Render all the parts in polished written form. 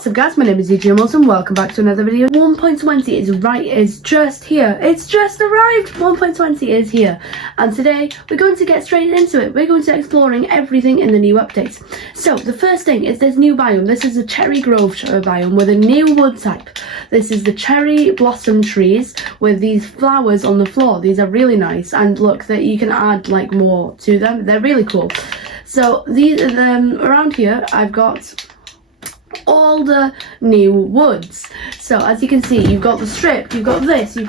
What's up guys, my name is EGMOS and welcome back to another video. 1.20 is just here. It's just arrived. 1.20 is here. And today we're going to get straight into it. We're going to exploring everything in the new updates. So the first thing is this new biome. This is a cherry grove biome with a new wood type. This is the cherry blossom trees with these flowers on the floor. These are really nice, and look that you can add like more to them. They're really cool. So these around here I've got all the new woods. So as you can see, you've got the strip, you've got this and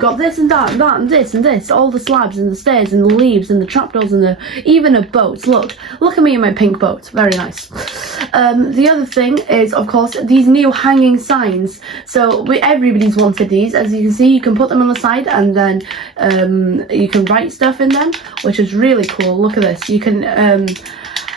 that and this and this, all the slabs and the stairs and the leaves and the trapdoors and even a boat. Look at me in my pink boat, very nice. The other thing is, of course, these new hanging signs. So everybody's wanted these. As you can see, you can put them on the side and then you can write stuff in them, which is really cool. Look at this.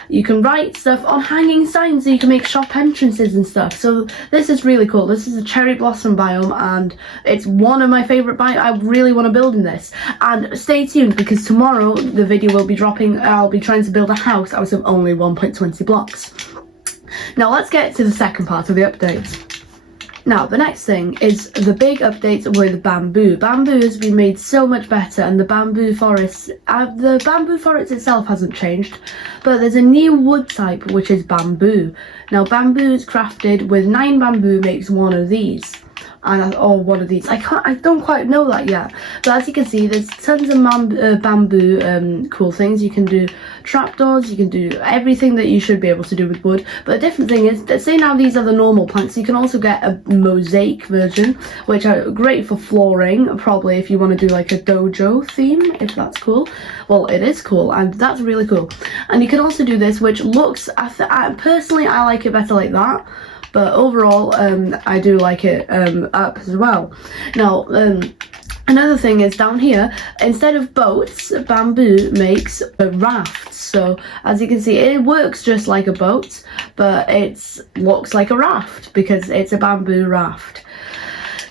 You can write stuff on hanging signs, so you can make shop entrances and stuff. So this is really cool. This is a cherry blossom biome and it's one of my favourite biomes. I really want to build in this. And stay tuned, because tomorrow the video will be dropping. I'll be trying to build a house out of only 1.20 blocks. Now let's get to the second part of the update. Now, the next thing is the big update with bamboo. Bamboo has been made so much better, and the bamboo forest itself hasn't changed, but there's a new wood type, which is bamboo. Now, bamboo is crafted with 9 bamboo makes one of these. Or one of these. I don't quite know that yet. But as you can see, there's tons of bamboo cool things. You can do trapdoors, you can do everything that you should be able to do with wood. But the different thing is that, say now these are the normal planks, you can also get a mosaic version, which are great for flooring, probably if you want to do like a dojo theme, if that's cool. Well, it is cool, and that's really cool. And you can also do this, which looks, personally I like it better like that. But overall, I do like it up as well. Now, another thing is down here, instead of boats, bamboo makes rafts. So as you can see, it works just like a boat, but it looks like a raft because it's a bamboo raft.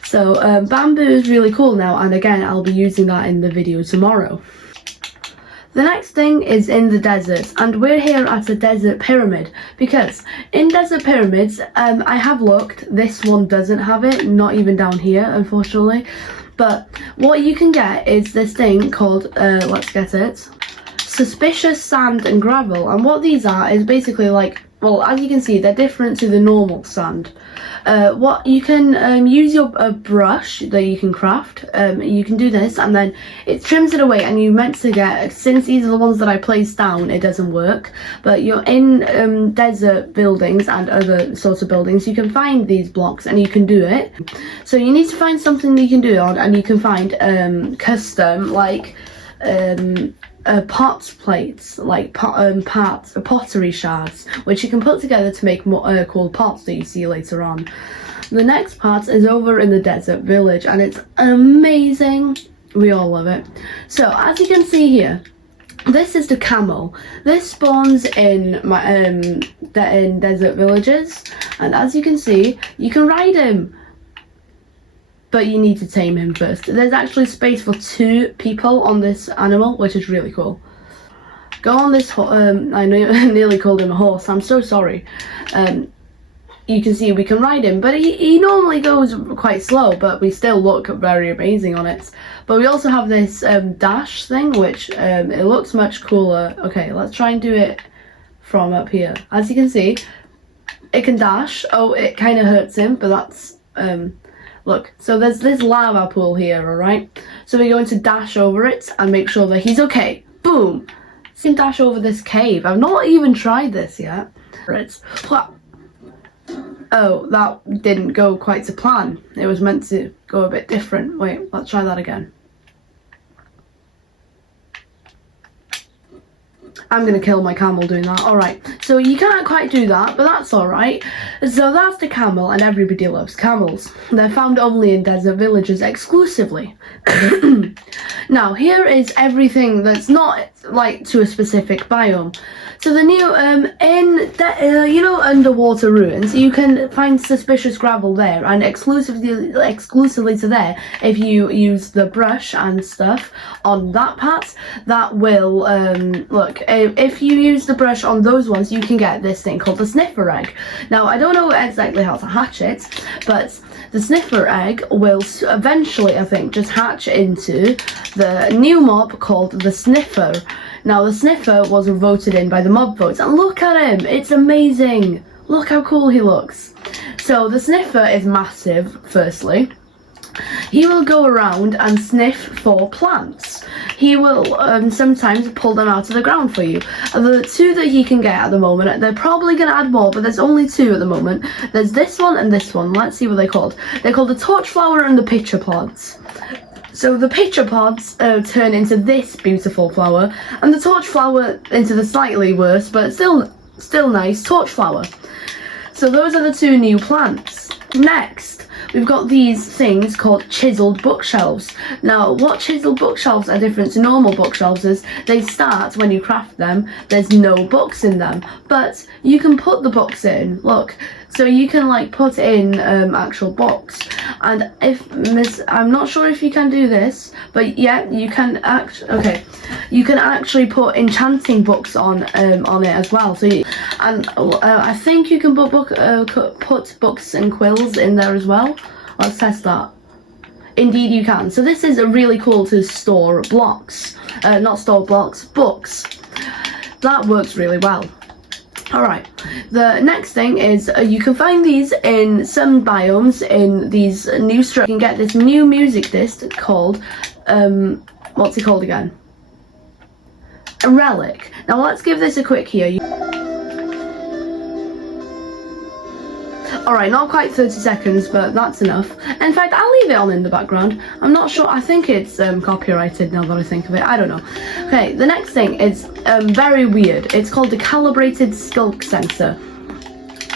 So bamboo is really cool now, and again, I'll be using that in the video tomorrow. The next thing is in the desert, and we're here at a desert pyramid, because in desert pyramids, I have looked, this one doesn't have it, not even down here, unfortunately. But what you can get is this thing called, let's get it, suspicious sand and gravel. And what these are is basically like, well, as you can see, they're different to the normal sand. What you can use a brush that you can craft. You can do this, and then it trims it away. And you're meant to get, since these are the ones that I placed down, it doesn't work. But you're in desert buildings and other sorts of buildings, you can find these blocks and you can do it. So you need to find something that you can do it on, and you can find custom like pot plates, like pottery shards, which you can put together to make more cool pots that you see later on. The next part is over in the desert village, and it's amazing. We all love it. So as you can see here, this is the camel. This spawns in desert villages, and as you can see, you can ride him. But you need to tame him first. There's actually space for 2 people on this animal, which is really cool. Go on this I nearly called him a horse, I'm so sorry. You can see we can ride him, but he normally goes quite slow, but we still look very amazing on it. But we also have this dash thing, which it looks much cooler. Okay, let's try and do it from up here. As you can see, it can dash. Oh, it kind of hurts him, but that's look, so there's this lava pool here, alright? So we're going to dash over it and make sure that he's okay. Boom! So you can dash over this cave. I've not even tried this yet. Oh, that didn't go quite to plan. It was meant to go a bit different. Wait, let's try that again. I'm gonna kill my camel doing that. Alright, so you can't quite do that, but that's alright. So that's the camel, and everybody loves camels. They're found only in desert villages exclusively. Now, here is everything that's not like to a specific biome. So the new you know, underwater ruins, you can find suspicious gravel there, and exclusively to there, if you use the brush and stuff on that part, that will look, if you use the brush on those ones, you can get this thing called the sniffer egg. Now I don't know exactly how to hatch it, but the sniffer egg will eventually, I think, just hatch into the new mob called the sniffer. Now the sniffer was voted in by the mob votes, and look at him, it's amazing. Look how cool he looks. So the sniffer is massive, firstly. He will go around and sniff for plants. He will sometimes pull them out of the ground for you. The two that he can get at the moment, they're probably going to add more, but there's only two at the moment. There's this one and this one. Let's see what they're called. They're called the torchflower and the pitcher pods. So the pitcher pods turn into this beautiful flower, and the torch flower into the slightly worse, but still nice, torch flower. So those are the two new plants. Next, we've got these things called chiseled bookshelves. Now, what chiseled bookshelves are different to normal bookshelves is they start, when you craft them, there's no books in them, but you can put the books in, look. So you can like put in actual books, and I'm not sure if you can do this, but yeah, you can you can actually put enchanting books on it as well. So I think you can put books and quills in there as well. Let's test that. Indeed you can. So this is really cool to store blocks, not store blocks, books. That works really well. Alright, the next thing is you can find these in some biomes in these new structures. You can get this new music disc called, what's it called again? A relic. Now let's give this a quick hear. Alright, not quite 30 seconds, but that's enough. In fact, I'll leave it on in the background. I'm not sure, I think it's copyrighted now that I think of it, I don't know. Okay, the next thing is very weird. It's called the calibrated skulk sensor.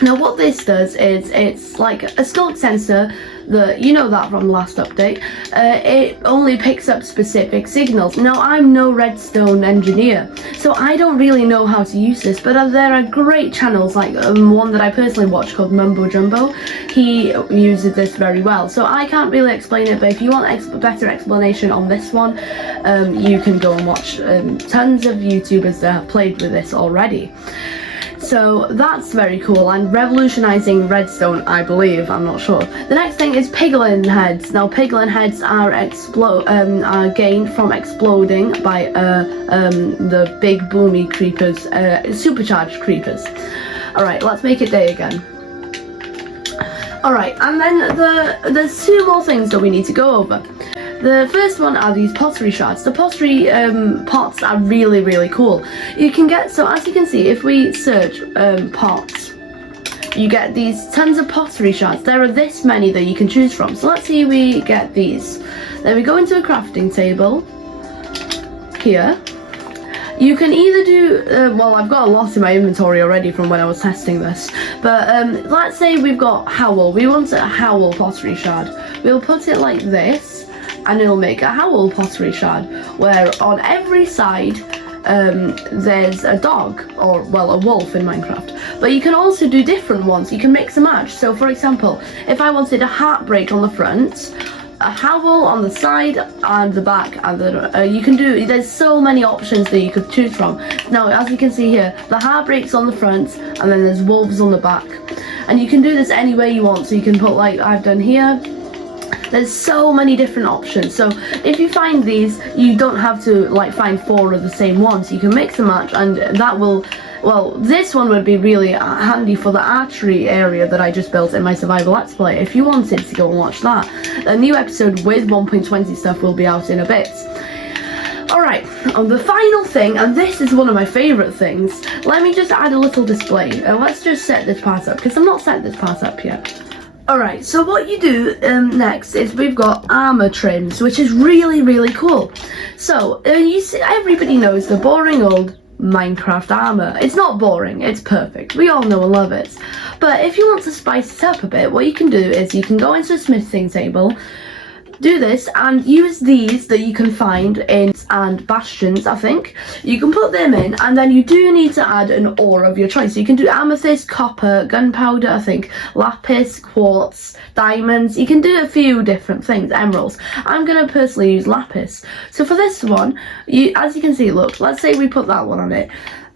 Now what this does is, it's like a skulk sensor, you know that from the last update, it only picks up specific signals. Now I'm no redstone engineer, so I don't really know how to use this, but there are great channels, like one that I personally watch called Mumbo Jumbo. He uses this very well, so I can't really explain it, but if you want a better explanation on this one, you can go and watch tons of YouTubers that have played with this already. So that's very cool and revolutionizing redstone, I believe. I'm not sure. The next thing is piglin heads. Now piglin heads are gained from exploding by the big boomy creepers, supercharged creepers. Alright, let's make it day again. Alright, and then there's two more things that we need to go over. The first one are these pottery shards. The pottery pots are really, really cool. You can get, so as you can see, if we search pots, you get these tons of pottery shards. There are this many that you can choose from. So let's see, we get these. Then we go into a crafting table here. You can either do, well, I've got a lot in my inventory already from when I was testing this, but let's say we've got Howl. We want a Howl pottery shard. We'll put it like this, and it'll make a Howl pottery shard, where on every side there's a dog, or well, a wolf in Minecraft. But you can also do different ones. You can mix and match. So for example, if I wanted a heartbreak on the front, a Howl on the side and the back, and you can do, there's so many options that you could choose from. Now as you can see here, the heartbreak's on the front and then there's wolves on the back, and you can do this any way you want. So you can put, like I've done here, there's so many different options. So if you find these, you don't have to like find 4 of the same ones. You can mix and match, and that will, well, this one would be really handy for the archery area that I just built in my survival let's play. If you wanted to go and watch that, a new episode with 1.20 stuff will be out in a bit. Alright, on the final thing, and this is one of my favourite things, let me just add a little display. Let's just set this part up, because I've not set this part up yet. Alright, so what you do next is we've got armor trims, which is really, really cool. So, you see, everybody knows the boring old Minecraft armor. It's not boring, it's perfect. We all know and love it. But if you want to spice it up a bit, what you can do is you can go into a smithing table, do this and use these that you can find in and bastions. I think you can put them in, and then you do need to add an ore of your choice. So you can do amethyst, copper, gunpowder, I think, lapis, quartz, diamonds. You can do a few different things, emeralds. I'm gonna personally use lapis. So for this one, as you can see, look, let's say we put that one on it.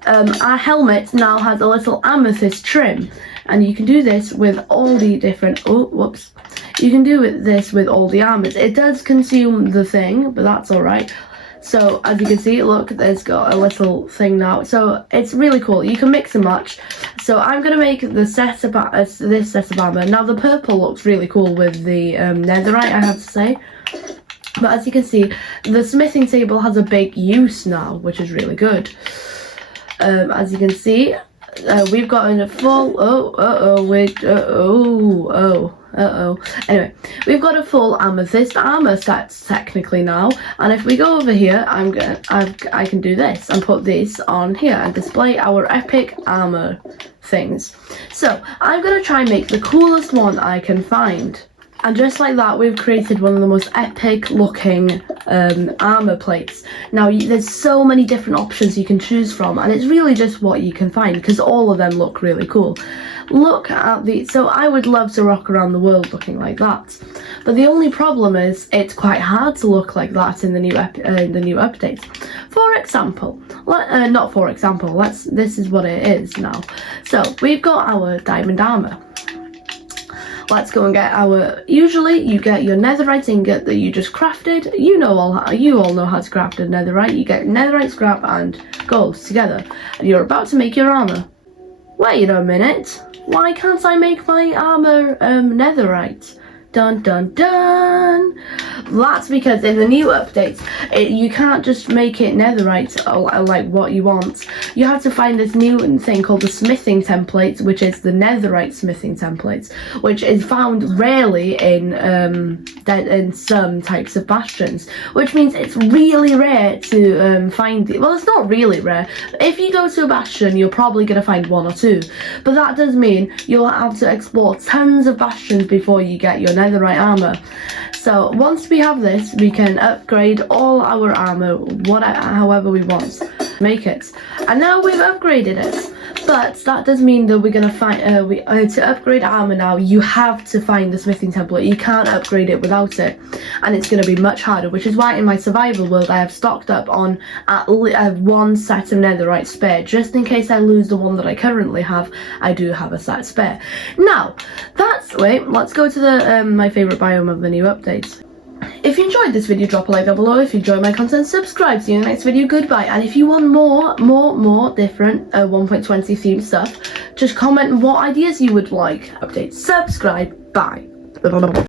Our helmet now has a little amethyst trim, and you can do this with all the different, you can do this with all the armors. It does consume the thing, but that's alright. So as you can see, look, there's got a little thing now, so it's really cool. You can mix and match. So I'm gonna make the set of this set of armor. Now the purple looks really cool with the netherite, I have to say. But as you can see, the smithing table has a big use now, which is really good. As you can see, we've got a full, anyway, we've got a full amethyst armor set technically now, and if we go over here, I can do this and put this on here and display our epic armor things. So I'm gonna try and make the coolest one I can find. And just like that, we've created one of the most epic looking armor plates. Now there's so many different options you can choose from, and it's really just what you can find, because all of them look really cool. Look at the, so I would love to rock around the world looking like that, but the only problem is it's quite hard to look like that in the new update. For example, this is what it is now. So we've got our diamond armor. Let's go and get our, usually you get your netherite ingot that you just crafted. You all know how to craft a netherite. You get netherite scrap and gold together, and you're about to make your armor. Wait a minute, why can't I make my armor netherite? Dun dun dun! That's because in the new updates, you can't just make it netherite like what you want. You have to find this new thing called the smithing templates, which is the netherite smithing templates, which is found rarely in some types of bastions, which means it's really rare to find it. Well, it's not really rare. If you go to a bastion, you're probably going to find one or two, but that does mean you'll have to explore tons of bastions before you get your netherite armor. So once we have this, we can upgrade all our armor however we want, make it. And now we've upgraded it, but that does mean that we're gonna find to upgrade armor now. You have to find the smithing template. You can't upgrade it without it, and it's gonna be much harder. Which is why in my survival world I have stocked up on at least one set of netherite spare, just in case I lose the one that I currently have. I do have a set spare. Now let's go to the my favorite biome of the new updates. If you enjoyed this video, drop a like down below. If you enjoy my content, subscribe. See you in the next video. Goodbye. And if you want more different 1.20 themed stuff, just comment what ideas you would like. Updates. Subscribe. Bye.